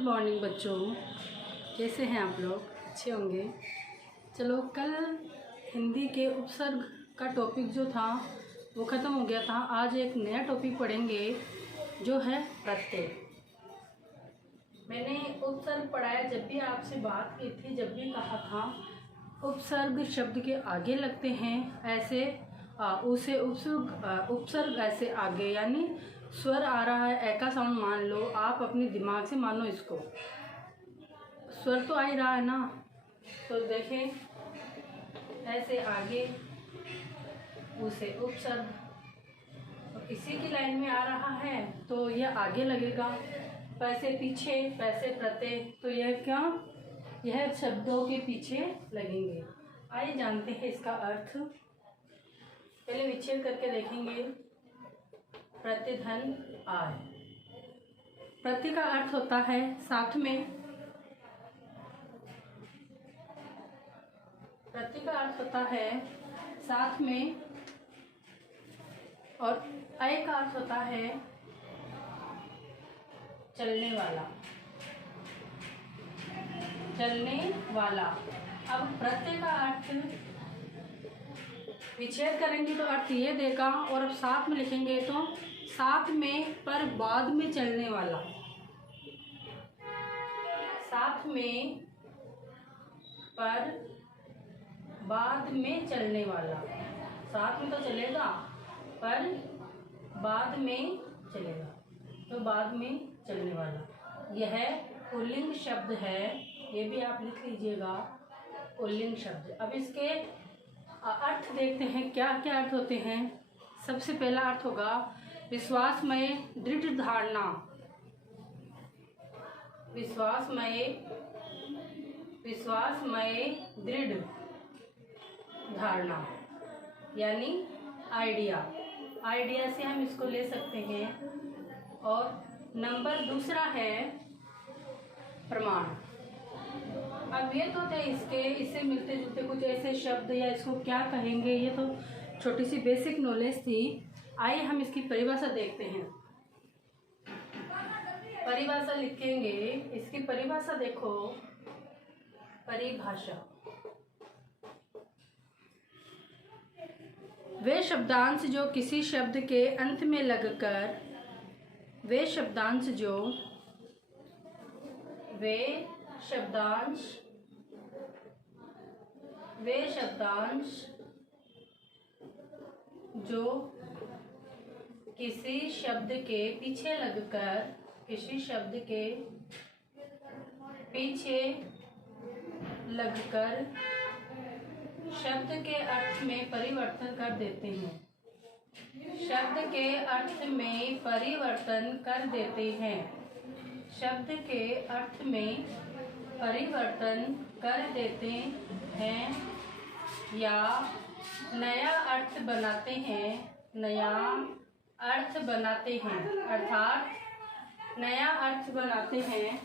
Good morning बच्चों, कैसे हैं आप लोग? अच्छे होंगे। चलो, कल हिंदी के उपसर्ग का टॉपिक जो था वो ख़त्म हो गया था। आज एक नया टॉपिक पढ़ेंगे जो है प्रत्यय। मैंने उपसर्ग पढ़ाया जब भी आपसे बात की थी, जब भी कहा था उपसर्ग शब्द के आगे लगते हैं ऐसे उसे उपसर्ग ऐसे आगे, यानी स्वर आ रहा है ए का साउंड मान लो, आप अपने दिमाग से मानो इसको, स्वर तो आ ही रहा है ना। तो देखें ऐसे आगे उसे उपसर्ग, इसी की लाइन में आ रहा है तो यह आगे लगेगा, पैसे पीछे, पैसे प्रत्यय, तो यह क्या, यह शब्दों के पीछे लगेंगे। आइए जानते हैं इसका अर्थ। पहले विच्छेद करके देखेंगे। प्रत्यय धन आय। प्रत्यय का अर्थ होता है साथ में, प्रत्यय का अर्थ होता है साथ में, और अय का अर्थ होता है चलने वाला, चलने वाला। अब प्रत्यय का अर्थ विच्छेद करेंगे तो अर्थ ये देगा, और अब साथ में लिखेंगे तो साथ में पर बाद में चलने वाला, साथ में पर बाद में चलने वाला। साथ में तो चलेगा पर बाद में चलेगा, तो बाद में चलने वाला। यह पुल्लिंग शब्द है, ये भी आप लिख लीजिएगा, पुल्लिंग शब्द। अब इसके अर्थ देखते हैं क्या क्या अर्थ होते हैं। सबसे पहला अर्थ होगा विश्वासमय दृढ़ धारणा, विश्वासमय दृढ़ धारणा, यानी आइडिया, आइडिया से हम इसको ले सकते हैं। और नंबर दूसरा है प्रमाण। अब ये तो थे इससे मिलते जुलते कुछ ऐसे शब्द, या इसको क्या कहेंगे, ये तो छोटी सी बेसिक नॉलेज थी। आइए हम इसकी परिभाषा देखते हैं। परिभाषा लिखेंगे, इसकी परिभाषा देखो। परिभाषा वे शब्दांश जो किसी शब्द के अंत में लगकर, वे शब्दांश जो किसी शब्द के पीछे लगकर, किसी शब्द के पीछे लगकर शब्द के अर्थ में परिवर्तन कर देते हैं, शब्द के अर्थ में परिवर्तन कर देते हैं, शब्द के अर्थ में परिवर्तन कर देते हैं, या नया अर्थ बनाते हैं, नया अर्थ बनाते हैं, अर्थात नया अर्थ बनाते हैं,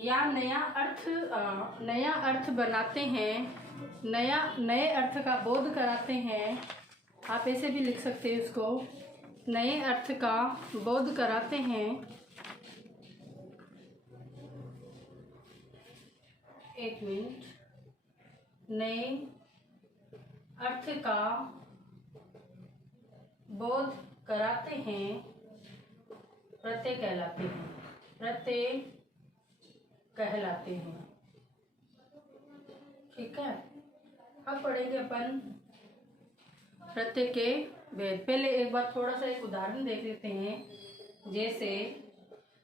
या नया अर्थ बनाते हैं, नए अर्थ का बोध कराते हैं। आप ऐसे भी लिख सकते हैं इसको, नए अर्थ का बोध कराते हैं। एक मिनट, नए अर्थ का बोध कराते हैं, प्रत्यय कहलाते हैं, प्रत्यय कहलाते हैं। ठीक है, अब पढ़ेंगे अपन प्रत्यय के भेद। पहले एक बार थोड़ा सा एक उदाहरण देख लेते हैं। जैसे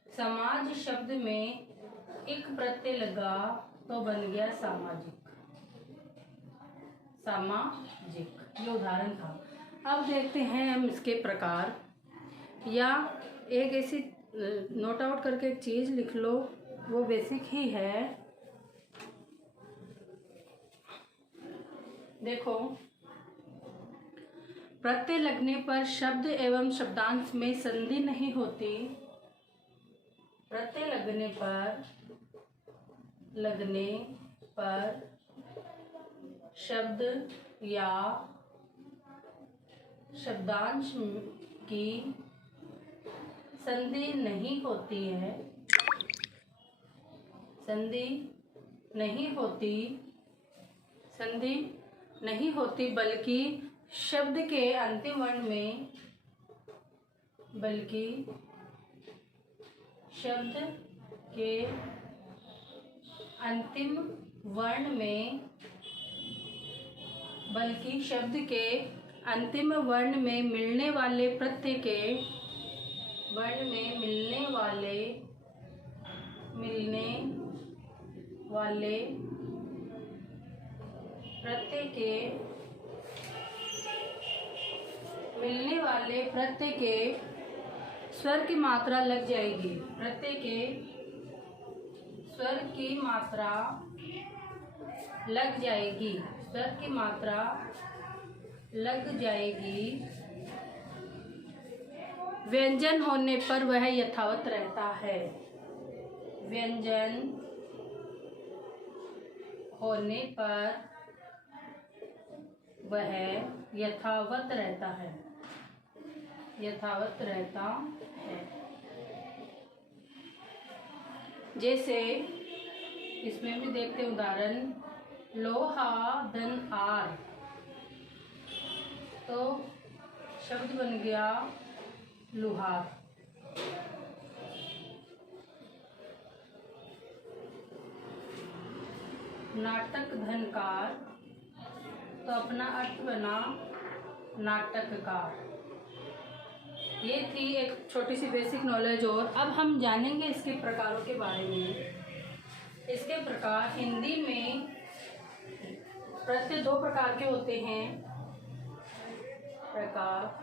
समाज शब्द में एक प्रत्यय लगा तो बन गया सामाजिक, सामाजिक, ये उदाहरण था। अब देखते हैं हम इसके प्रकार, या एक ऐसी नोट आउट करके एक चीज़ लिख लो, वो बेसिक ही है। देखो, प्रत्यय लगने पर शब्द एवं शब्दांश में संधि नहीं होती। प्रत्यय लगने पर शब्द या शब्दांश की संधि नहीं होती है, संधि नहीं होती, संधि नहीं होती, बल्कि शब्द के अंतिम वर्ण में, बल्कि शब्द के अंतिम वर्ण में, बल्कि शब्द के अंतिम वर्ण में मिलने वाले प्रत्यय के, वर्ण में मिलने वाले प्रत्यय के स्वर की मात्रा लग जाएगी, प्रत्यय के स्वर की मात्रा लग जाएगी, स्वर की मात्रा लग जाएगी। व्यंजन होने पर वह यथावत रहता है, व्यंजन होने पर वह यथावत रहता है, यथावत रहता है। जैसे इसमें भी देखते हैं उदाहरण, लोहा धन आर, तो शब्द बन गया लुहार। नाटक धनकार, तो अपना अर्थ बना नाटककार। ये थी एक छोटी सी बेसिक नॉलेज। और अब हम जानेंगे इसके प्रकारों के बारे में। इसके प्रकार हिंदी में प्रत्यय दो प्रकार के होते हैं, प्रकार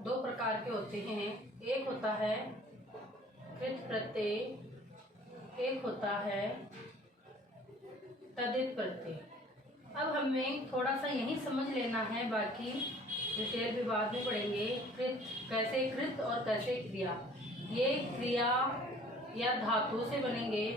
दो प्रकार के होते हैं। एक होता है कृत प्रत्यय, एक होता है तद्धित प्रत्यय। अब हमें थोड़ा सा यही समझ लेना है, बाकी डिटेल भी बाद में पढ़ेंगे। कृत कैसे कृत और कैसे क्रिया। ये क्रिया या धातु से बनेंगे।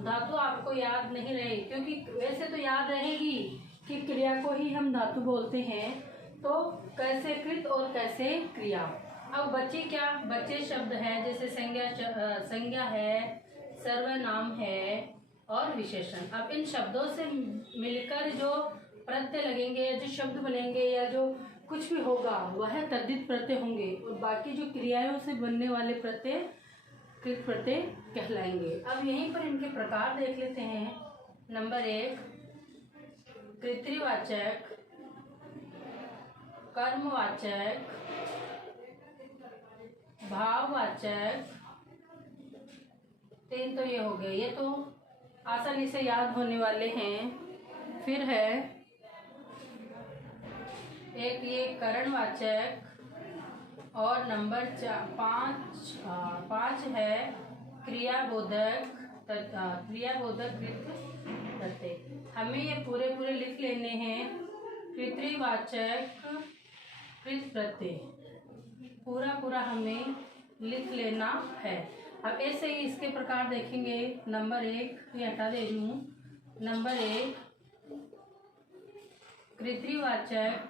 धातु आपको याद नहीं रहे, क्योंकि वैसे तो याद रहेगी कि क्रिया को ही हम धातु बोलते हैं। तो कैसे कृत और कैसे क्रिया। अब बच्चे क्या, बच्चे शब्द है जैसे संज्ञा है, सर्वनाम है और विशेषण। अब इन शब्दों से मिलकर जो प्रत्यय लगेंगे, जो शब्द बनेंगे या जो कुछ भी होगा वह तद्धित प्रत्यय होंगे, और बाकी जो क्रियाओं से बनने वाले प्रत्यय कृत प्रत्यय कहलाएंगे। अब यहीं पर इनके प्रकार देख लेते हैं। नंबर 1 कृत्रिवाचक, कर्मवाचक, भाववाचक। 3 तो ये हो गए, ये तो आसानी से याद होने वाले हैं। फिर है एक ये करणवाचक, और नंबर 5 है क्रियाबोधक, क्रियाबोधक कृत प्रत्यय। हमें ये पूरे लिख लेने हैं। कृत्रिवाचक कृत प्रत्यय पूरा हमें लिख लेना है। अब ऐसे ही इसके प्रकार देखेंगे। नंबर 1 ये हटा दे रही हूँ। नंबर 1 कृत्रिवाचक,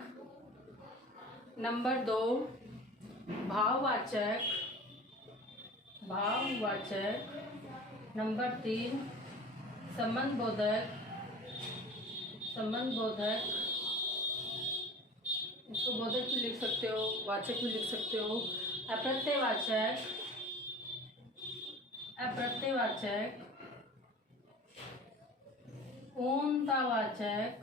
नंबर 2 भाववाचक, नंबर 3 संबंधबोधक, इसको बोधक भी लिख सकते हो, वाचक भी लिख सकते हो। अप्रत्ययवाचक, ऊनतावाचक,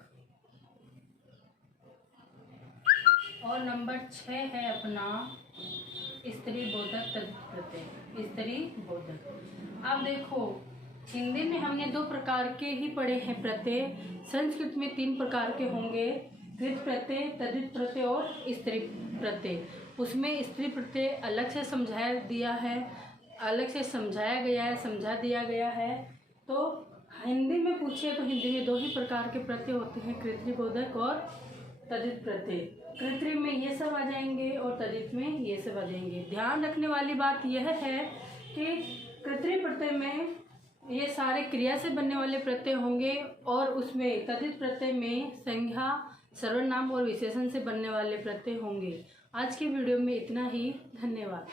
और नंबर 6 है अपना स्त्री बोधक प्रत्यय, स्त्री बोधक। अब देखो हिंदी में हमने 2 प्रकार के ही पढ़े हैं प्रत्यय, संस्कृत में 3 प्रकार के होंगे, कृत प्रत्यय, तद्धित प्रत्यय और स्त्री प्रत्यय। उसमें स्त्री प्रत्यय अलग से समझा दिया गया है। तो हिंदी में पूछिए तो हिंदी में 2 ही प्रकार के प्रत्यय होते हैं, कृत्रिबोधक और तद्धित प्रत्यय। कृत्रिम में ये सब आ जाएंगे और तद्धित में ये सब आ जाएंगे। ध्यान रखने वाली बात यह है कि कृत्रिम प्रत्यय में ये सारे क्रिया से बनने वाले प्रत्यय होंगे, और उसमें तद्धित प्रत्यय में संज्ञा सर्वनाम और विशेषण से बनने वाले प्रत्यय होंगे। आज की वीडियो में इतना ही। धन्यवाद।